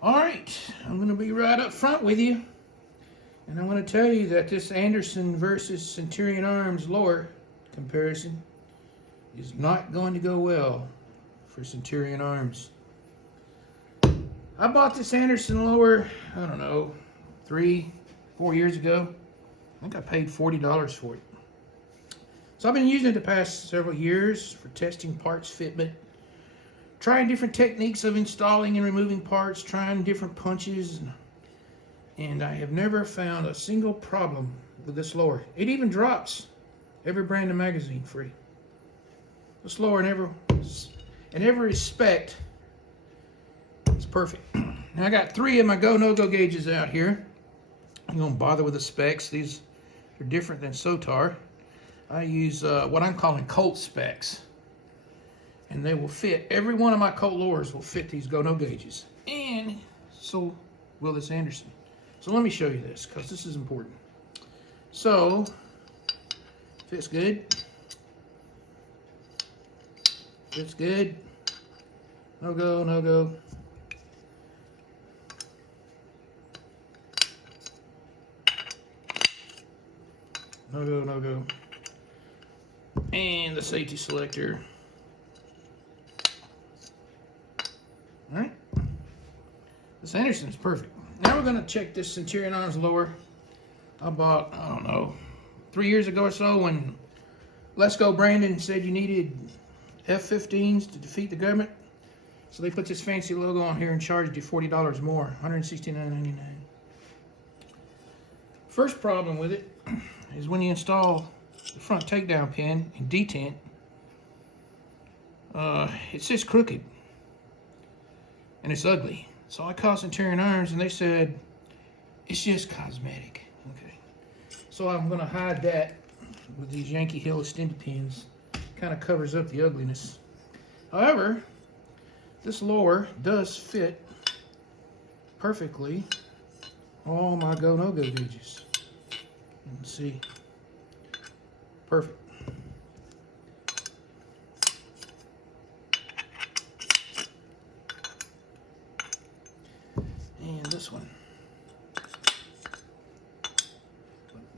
All right, I'm going to be right up front with you, and I'm going to tell you that this Anderson versus Centurion Arms lower comparison is not going to go well for Centurion Arms. I bought this Anderson lower, I don't know, 3-4 years ago. I think I paid $40 for it. So I've been using it the past several years for testing parts fitment, trying different techniques of installing and removing parts, trying different punches, and I have never found a single problem with this lower. It even drops every brand of magazine free. This lower in every respect is perfect. Now I got 3 of my go no-go gauges out here. I'm going to bother with the specs. These are different than Sotar. I use what I'm calling Colt specs. And they will fit, every one of my Colt lowers will fit these go-no gauges. And so will this Anderson. So let me show you this, because this is important. So, fits good. Fits good. No go, no go. No go, no go. And the safety selector. All right, this Anderson is perfect. Now we're going to check this Centurion Arms lower. I bought, I don't know, 3 years ago or so when Let's Go Brandon said you needed F-15s to defeat the government. So they put this fancy logo on here and charged you $40 more, $169.99. First problem with it is when you install the front takedown pin and detent, it sits crooked. And it's ugly. So I called Centurion Arms and they said, it's just cosmetic. Okay. So I'm going to hide that with these Yankee Hill extended pins. Kind of covers up the ugliness. However, this lower does fit perfectly all my go no-go gauges. You can see. Perfect. And this one.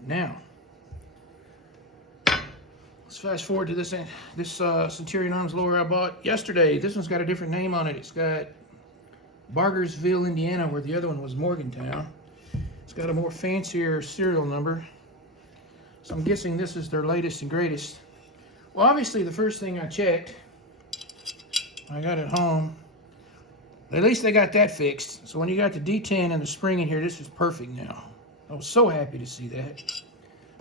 Now, let's fast forward to this Centurion Arms lower I bought yesterday. This one's got a different name on it. It's got Bargersville, Indiana, where the other one was Morgantown. It's got a more fancier serial number. So I'm guessing this is their latest and greatest. Well, obviously the first thing I checked, I got it home. At least they got that fixed. So when you got the D10 and the spring in here, this is perfect now. I was so happy to see that.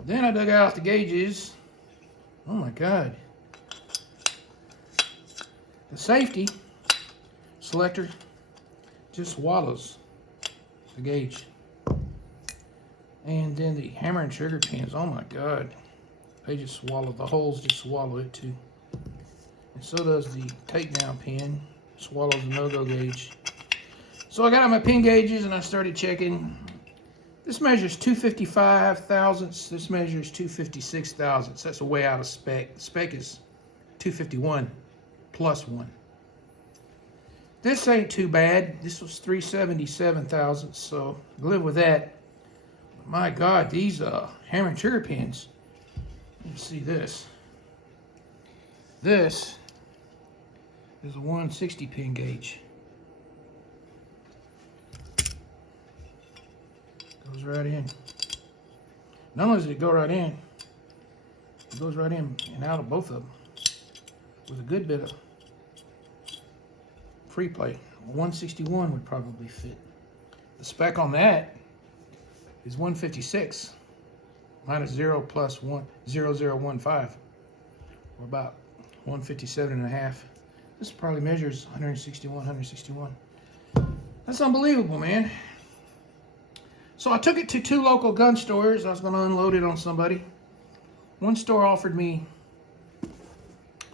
Then I dug out the gauges. Oh my God. The safety selector just swallows the gauge. And then the hammer and trigger pins, oh my God. They just swallow, the holes just swallow it too. And so does the takedown pin. Swallows the no-go gauge. So I got out my pin gauges and I started checking. This measures 255 thousandths. This measures 256 thousandths. That's way out of spec. The spec is 251 plus 1. This ain't too bad. This was 377 thousandths, so live with that. But my God, these hammer and trigger pins. You can see this. This is a 160 pin gauge. Goes right in. Not only does it go right in, it goes right in and out of both of them with a good bit of free play. A 161 would probably fit. The spec on that is 156 minus 0 plus 1, 0015, or about 157 and a half. This probably measures 161. That's unbelievable, man. So I took it to 2 local gun stores. I was going to unload it on somebody. One store offered me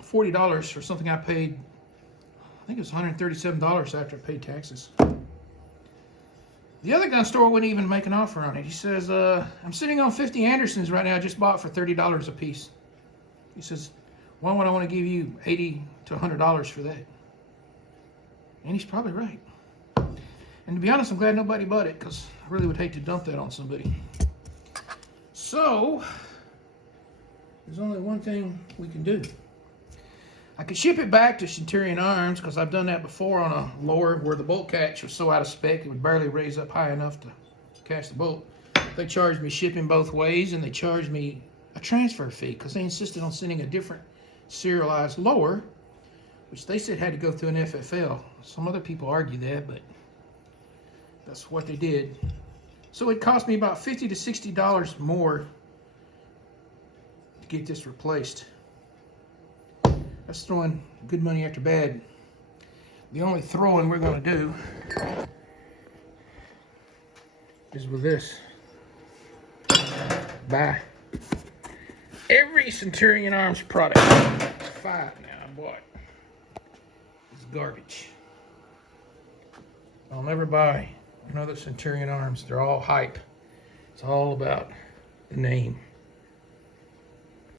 $40 for something I paid, I think it was $137 after I paid taxes. The other gun store wouldn't even make an offer on it. He says, I'm sitting on 50 Andersons right now, I just bought for $30 a piece. He says, why would I want to give you $80 to $100 for that? And he's probably right. And to be honest, I'm glad nobody bought it, because I really would hate to dump that on somebody. So, there's only one thing we can do. I could ship it back to Centurion Arms, because I've done that before on a lower where the bolt catch was so out of spec it would barely raise up high enough to catch the bolt. They charged me shipping both ways, and they charged me a transfer fee because they insisted on sending a different serialized lower, which they said had to go through an FFL. Some other people argue that, but that's what they did. So it cost me about $50 to $60 more to get this replaced. That's throwing good money after bad. The only throwing we're going to do is with this. Buy every Centurion Arms product. 5 now I bought. It's garbage. I'll never buy another Centurion Arms. They're all hype. It's all about the name.